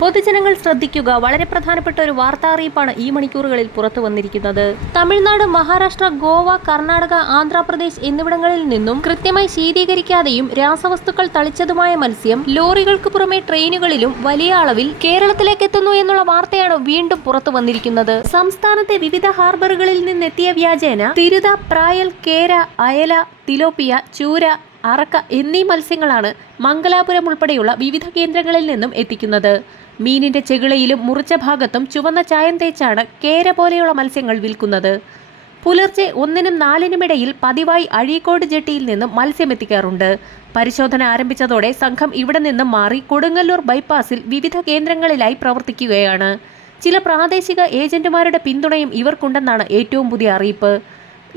പൊതുജനങ്ങൾ ശ്രദ്ധിക്കുക, വളരെ പ്രധാനപ്പെട്ട ഒരു വാർത്താ അറിയിപ്പാണ് ഈ മണിക്കൂറുകളിൽ പുറത്തു വന്നിരിക്കുന്നത്. തമിഴ്നാട്, മഹാരാഷ്ട്ര, ഗോവ, കർണാടക, ആന്ധ്രാപ്രദേശ് എന്നിവിടങ്ങളിൽ നിന്നും കൃത്യമായി ശീതീകരിക്കാതെയും രാസവസ്തുക്കൾ തളിച്ചതുമായ മത്സ്യം ലോറികൾക്ക് പുറമെ ട്രെയിനുകളിലും വലിയ അളവിൽ കേരളത്തിലേക്ക് എത്തുന്നു എന്നുള്ള വാർത്തയാണ് വീണ്ടും പുറത്തു വന്നിരിക്കുന്നത്. സംസ്ഥാനത്തെ വിവിധ ഹാർബറുകളിൽ നിന്നെത്തിയ വ്യാജേന തിരുത, പ്രായൽ, കേര, അയല, തിലോപ്പിയ, ചൂര, അറക്ക എന്നീ മത്സ്യങ്ങളാണ് മംഗലാപുരം ഉൾപ്പെടെയുള്ള വിവിധ കേന്ദ്രങ്ങളിൽ നിന്നും എത്തിക്കുന്നത്. മീനിന്റെ ചെകിളയിലും മുറിച്ച ഭാഗത്തും ചുവന്ന ചായം തേച്ചാണ് കേര പോലെയുള്ള മത്സ്യങ്ങൾ വിൽക്കുന്നത്. പുലർച്ചെ 1-നും 4-നും ഇടയിൽ പതിവായി അഴീക്കോട് ജെട്ടിയിൽ നിന്നും മത്സ്യം എത്തിക്കാറുണ്ട്. പരിശോധന ആരംഭിച്ചതോടെ സംഘം ഇവിടെ നിന്നും മാറി കൊടുങ്ങല്ലൂർ ബൈപ്പാസിൽ വിവിധ കേന്ദ്രങ്ങളിലായി പ്രവർത്തിക്കുകയാണ്. ചില പ്രാദേശിക ഏജന്റുമാരുടെ പിന്തുണയും ഇവർക്കുണ്ടെന്നാണ് ഏറ്റവും പുതിയ അറിയിപ്പ്.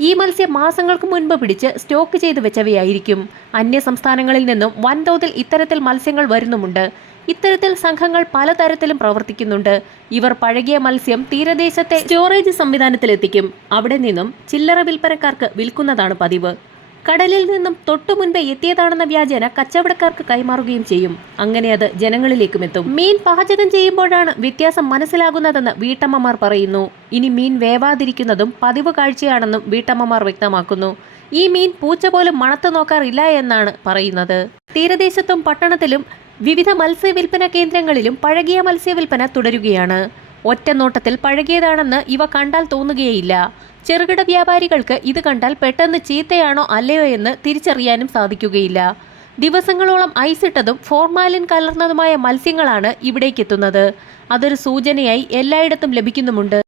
ഈ മത്സ്യം മാസങ്ങൾക്ക് മുൻപ് പിടിച്ച് സ്റ്റോക്ക് ചെയ്ത് വെച്ചവയായിരിക്കും. അന്യ സംസ്ഥാനങ്ങളിൽ നിന്നും വൻതോതിൽ ഇത്തരത്തിൽ മത്സ്യങ്ങൾ വരുന്നുമുണ്ട്. ഇത്തരത്തിൽ സംഘങ്ങൾ പലതരത്തിലും പ്രവർത്തിക്കുന്നുണ്ട്. ഇവർ പഴകിയ മത്സ്യം തീരദേശത്തെ സ്റ്റോറേജ് സംവിധാനത്തിലെത്തിക്കും. അവിടെ നിന്നും ചില്ലറ വിൽപ്പനക്കാർക്ക് വിൽക്കുന്നതാണ് പതിവ്. കടലിൽ നിന്നും തൊട്ടു മുൻപേ എത്തിയതാണെന്ന വ്യാജേന കച്ചവടക്കാർക്ക് കൈമാറുകയും ചെയ്യും. അങ്ങനെ അത് ജനങ്ങളിലേക്കും എത്തും. മീൻ പാചകം ചെയ്യുമ്പോഴാണ് വ്യത്യാസം മനസ്സിലാകുന്നതെന്ന് വീട്ടമ്മമാർ പറയുന്നു. ഇനി മീൻ വേവാതിരിക്കുന്നതും പതിവ് കാഴ്ചയാണെന്നും വീട്ടമ്മമാർ വ്യക്തമാക്കുന്നു. ഈ മീൻ പൂച്ച പോലും മണത്തു നോക്കാറില്ല എന്നാണ് പറയുന്നത്. തീരദേശത്തും പട്ടണത്തിലും വിവിധ മത്സ്യവില്പന കേന്ദ്രങ്ങളിലും പഴകിയ മത്സ്യവില്പന തുടരുകയാണ്. ഒറ്റ നോട്ടത്തിൽ പഴകിയതാണെന്ന് ഇവ കണ്ടാൽ തോന്നുകയില്ല. ചെറുകിട വ്യാപാരികൾക്ക് ഇത് കണ്ടാൽ പെട്ടെന്ന് ചീത്തയാണോ അല്ലയോ എന്ന് തിരിച്ചറിയാനും സാധിക്കുകയില്ല. ദിവസങ്ങളോളം ഐസിട്ടതും ഫോർമാലിൻ കലർന്നതുമായ മത്സ്യങ്ങളാണ് ഇവിടേക്കെത്തുന്നത്. അതൊരു സൂചനയായി എല്ലായിടത്തും ലഭിക്കുന്നുമുണ്ട്.